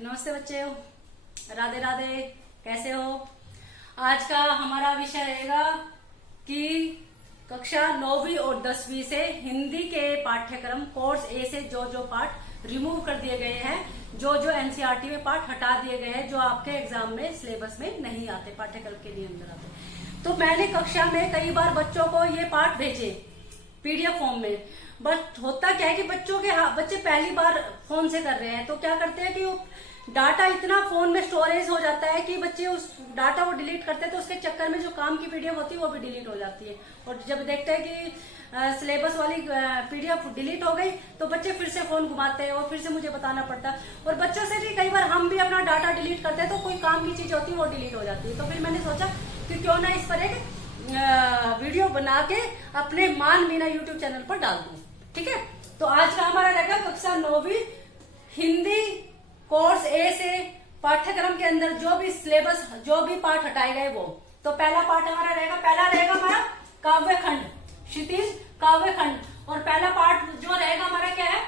नमस्ते बच्चे, राधे राधे। कैसे हो? आज का हमारा विषय रहेगा कि कक्षा 9वीं और 10वीं से हिंदी के पाठ्यक्रम कोर्स ए से जो जो पाठ रिमूव कर दिए गए हैं, जो जो एनसीईआरटी में पाठ हटा दिए गए हैं, जो आपके एग्जाम में सिलेबस में नहीं आते, पाठ्यक्रम के लिए अंदर आते। तो मैंने कक्षा में कई बार बच्चों को ये पाठ भेजे पीडीएफ फॉर्म में, बट होता क्या है कि बच्चे पहली बार फोन से कर रहे हैं, तो क्या करते हैं कि डाटा इतना फोन में स्टोरेज हो जाता है कि बच्चे उस डाटा को डिलीट करते हैं, तो उसके चक्कर में जो काम की पीडीएफ होती है वो भी डिलीट हो जाती है। और जब देखते हैं कि सिलेबस वाली पीडीएफ डिलीट हो गई, तो बच्चे फिर से फोन घुमाते हैं और फिर से मुझे बताना पड़ता है। और बच्चों से भी कई बार हम भी अपना डाटा डिलीट करते हैं, तो कोई काम की चीज होती है वो डिलीट हो जाती है। तो फिर मैंने सोचा कि क्यों ना इस पर एक वीडियो बना के अपने मान मीना यूट्यूब चैनल पर डाल दूं। ठीक है, तो आज का हमारा रहेगा कक्षा 9वीं हिंदी कोर्स ए से पाठ्यक्रम के अंदर जो भी सिलेबस, जो भी पाठ हटाए गए वो। तो पहला पाठ हमारा रहेगा हमारा काव्य खंड, क्षितिज काव्य खंड। और पहला पाठ जो रहेगा हमारा क्या है?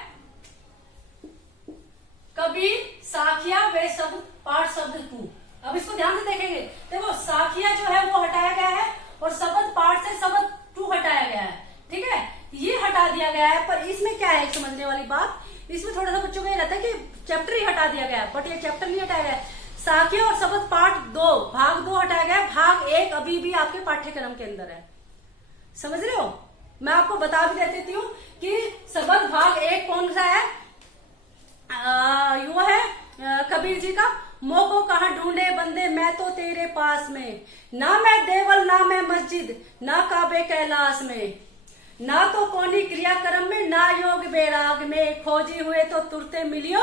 कबीर साखिया वे शब्द पाठ शब्द टू। अब इसको ध्यान से देखेंगे। देखो, साखिया जो है वो हटाया गया है और शब्द पाठ से शब्द टू हटाया गया है। ठीक है, ये हटा दिया गया है। पर इसमें क्या है समझने वाली बात, इसमें थोड़ा सा बच्चों को ये रहता है कि चैप्टर ही हटा दिया गया है, बट ये चैप्टर नहीं हटाया गया है। साखिया और शब्द पाठ 2 भाग 2 हटाया गया है, भाग 1 अभी भी आपके पाठ्यक्रम के अंदर है। समझ रहे हो? मैं आपको बता भी देती हूँ कि शब्द भाग 1 कौन सा है। वो है कबीर जी का, मोको कहाँ ढूंढे बंदे मैं तो तेरे पास में, ना मैं देवल ना मैं मस्जिद, ना काबे कैलाश में, ना तो कोनी क्रिया कर्म में, ना योग बैराग में, खोजी हुए तो तुरते मिलियो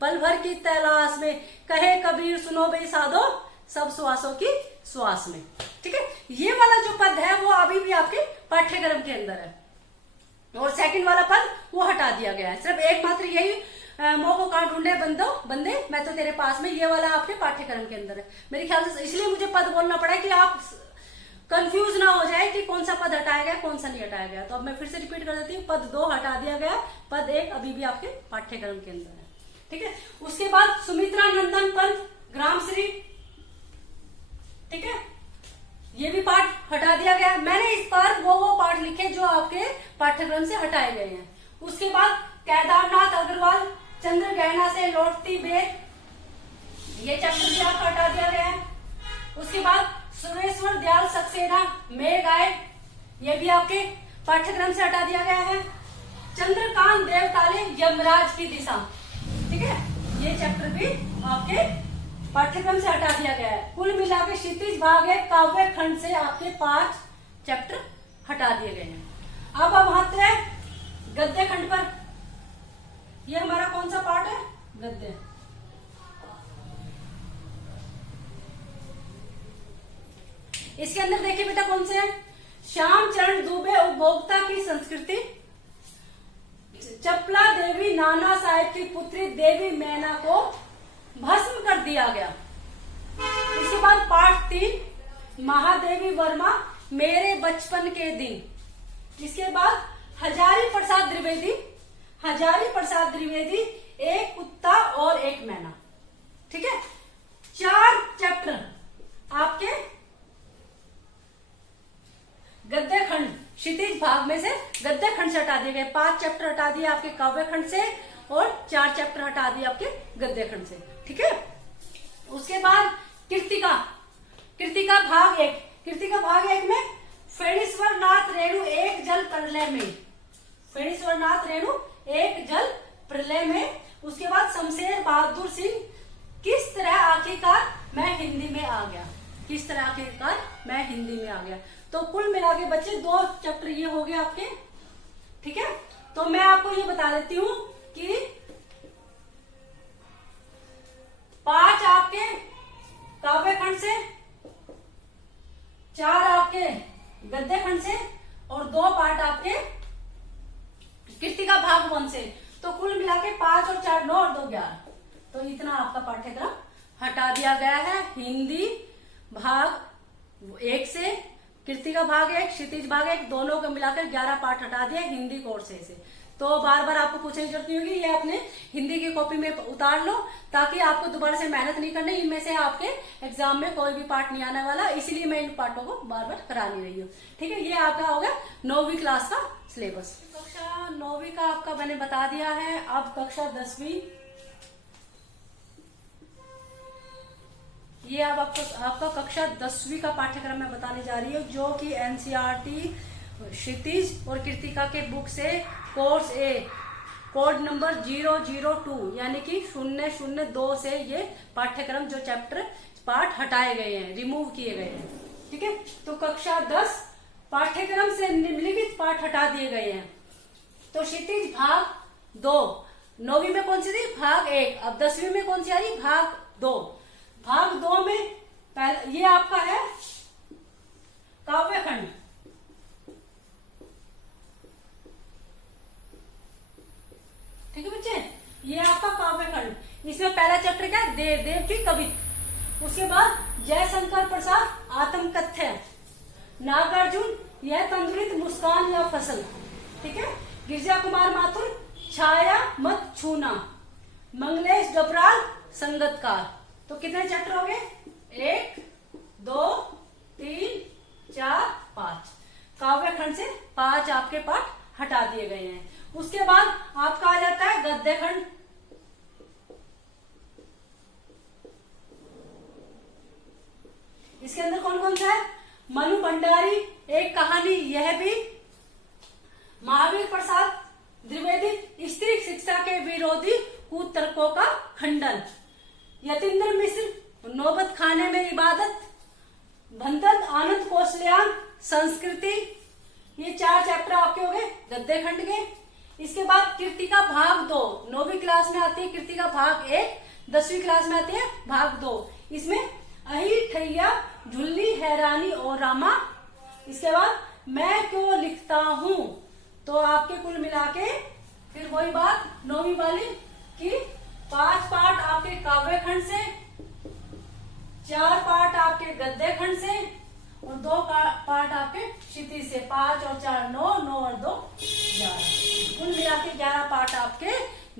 पल भर की तलाश में, कहे कबीर सुनो बे साधो सब श्वासों की श्वास में। ठीक है, ये वाला जो पद है वो अभी भी आपके पाठ्यक्रम के अंदर है। और सेकंड वाला पद वो हटा दिया गया है। सिर्फ एकमात्र यही मोह को कहाँ ढूंढे बंदे मैं तो तेरे पास में, ये वाला आपके पाठ्यक्रम के अंदर है। मेरे ख्याल से इसलिए मुझे पद बोलना पड़ा कि आप कंफ्यूज ना हो जाए कि कौन सा पद हटाया गया कौन सा नहीं हटाया गया। तो अब मैं फिर से रिपीट कर देती हूँ, पद 2 हटा दिया गया, पद 1 अभी भी आपके पाठ्यक्रम के अंदर है। ठीक है, उसके बाद सुमित्रा नंदन पंत ग्रामश्री, ठीक है, ये भी पाठ हटा दिया गया। मैंने इस पर वो पाठ लिखे जो आपके पाठ्यक्रम से हटाए गए हैं। उसके बाद केदारनाथ अग्रवाल चंद्र गहना से लौटती बेर, ये चैप्टर भी आपका हटा दिया गया है। उसके बाद सुरेश्वर दयाल सक्सेना मेघ आए, ये भी आपके पाठ्यक्रम से हटा दिया गया है। चंद्रकांत देवताले यमराज की दिशा, ठीक है, ये चैप्टर भी आपके पाठ्यक्रम से हटा दिया गया है। कुल मिला के क्षितिज भाग 1 काव्य खंड से आपके 5 चैप्टर हटा दिए गए हैं। अब आते हैं गद्य खंड पर। ये हमारा कौन सा पाठ है? गद्य। इसके अंदर देखिए बेटा कौन से हैं? श्याम चरण दुबे उपभोक्ता की संस्कृति, चपला देवी नाना साहेब की पुत्री देवी मैना को भस्म कर दिया गया। इसके बाद पाठ 3 महादेवी वर्मा मेरे बचपन के दिन। इसके बाद हजारी प्रसाद द्विवेदी एक कुत्ता और एक मैना। ठीक है, 4 चैप्टर आपके गद्य खंड क्षितिज भाग में से गद्य खंड से हटा दिए गए। 5 चैप्टर हटा दिए आपके काव्य खंड से और 4 चैप्टर हटा दिए आपके गद्य खंड से। ठीक है, उसके बाद कृतिका भाग 1 में फेणीश्वर नाथ रेणु एक जल प्रलय में। उसके बाद शमशेर बहादुर सिंह किस तरह आखिरकार मैं हिंदी में आ गया। तो कुल मिला के बच्चे 2 चैप्टर ये हो गए आपके। ठीक है, तो मैं आपको ये बता देती हूँ कि 5 आपके काव्य खंड से, 4 आपके गद्य खंड से और 2 पाठ आपके कृतिका भाग 1 से। तो कुल मिला के 5 और 4 9 और 2 11। तो इतना आपका पाठ्यक्रम हटा दिया गया है। हिंदी भाग 1 से, कृतिका भाग 1, क्षितिज भाग 1 दोनों को मिलाकर 11 पाठ हटा दिए हिंदी कोर्स से। तो बार बार आपको पूछने की जरूरत नहीं होगी, ये अपने हिंदी की कॉपी में उतार लो ताकि आपको दोबारा से मेहनत नहीं करनी। इनमें से आपके एग्जाम में कोई भी पार्ट नहीं आने वाला, इसलिए मैं इन पार्टों को बार बार करा नहीं रही हूँ। ठीक है, ये आपका हो गया 9वीं क्लास का सिलेबस। कक्षा 9वीं का आपका मैंने बता दिया है। अब कक्षा 10वीं, ये अब आपका कक्षा 10वीं का पाठ्यक्रम मैं बताने जा रही हूँ, जो कि एनसीईआरटी क्षितिज और कृतिका के बुक से कोर्स ए कोड नंबर 002 यानी कि 002 से ये पाठ्यक्रम जो चैप्टर पाठ हटाए गए हैं, रिमूव किए गए हैं। ठीक है, तो कक्षा 10 पाठ्यक्रम से निम्नलिखित पाठ हटा दिए गए हैं। तो क्षितिज भाग 2, 9वीं में कौन सी थी? भाग 1। अब 10वीं में कौन सी आ रही? भाग 2। भाग 2 में पहला ये आपका है काव्यखंड। ठीक है बच्चे, ये आपका काव्यखंड। इसमें पहला चैप्टर क्या है? देव, देव की कविता। उसके बाद जयशंकर प्रसाद आत्मकथ्य, नागार्जुन यह तंदुरुस्त मुस्कान या फसल। ठीक है, गिरिजा कुमार माथुर छाया मत छूना, मंगलेश डबराल संगतकार। तो कितने चैप्टर हो गए? 1 2 3 4 5। काव्यखंड से 5 आपके पाठ हटा दिए गए हैं। उसके बाद आपका आ जाता है गद्यखंड। इसके अंदर कौन कौन सा है? मनु भंडारी एक कहानी, यह भी महावीर प्रसाद द्विवेदी स्त्री शिक्षा के विरोधी कुतर्कों का खंडन, यतीन्द्र मिश्र नौबत खाने में इबादत, भंतन आनंद कौशल्यान संस्कृति। ये 4 चैप्टर आपके हो गए गद्यखंड के। इसके बाद कृतिका भाग 2, 9वीं क्लास में आती है कृतिका भाग 1, 10वीं क्लास में आती है भाग 2। इसमें अही ठैया झुल्ली हैरानी और रामा। इसके बाद मैं क्यों लिखता हूं। तो आपके कुल मिला के फिर वही बात 9वीं वाली की 5 पार्ट आपके काव्यखंड से, 4 पार्ट आपके गद्यखंड से और 2 पार्ट आपके क्षितिज से। 5 और 4 9, 9 और 2 11। कुल मिला के 11 पार्ट आपके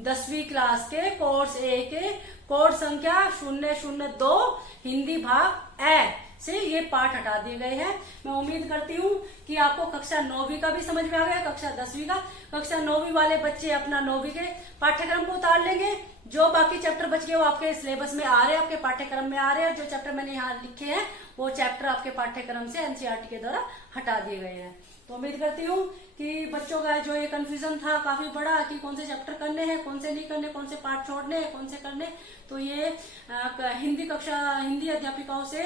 10वीं क्लास के कोर्स ए के कोड संख्या 002 हिंदी भाग ए से ये पाठ हटा दिए गए हैं। मैं उम्मीद करती हूँ कि आपको कक्षा 9वीं का भी समझ में आ गया, कक्षा 10वीं का। कक्षा 9वीं वाले बच्चे अपना 9वीं के पाठ्यक्रम को उतार लेंगे। जो बाकी चैप्टर बच गए वो आपके सिलेबस में आ रहे हैं, आपके पाठ्यक्रम में आ रहे हैं। जो चैप्टर मैंने यहाँ लिखे हैं वो चैप्टर आपके पाठ्यक्रम से एनसीईआरटी के द्वारा हटा दिए गए हैं। तो उम्मीद करती हूँ कि बच्चों का जो ये कंफ्यूजन था काफी बड़ा कि कौन से चैप्टर करने हैं, कौन से नहीं करने, कौन से पार्ट छोड़ने हैं, कौन से करने। तो ये हिंदी अध्यापिकाओं से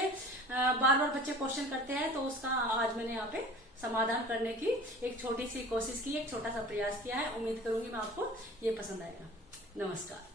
बार बार बच्चे क्वेश्चन करते हैं, तो उसका आज मैंने यहाँ पे समाधान करने की एक छोटी सी कोशिश की, एक छोटा सा प्रयास किया है। उम्मीद करूंगी मैं आपको ये पसंद आएगा। नमस्कार।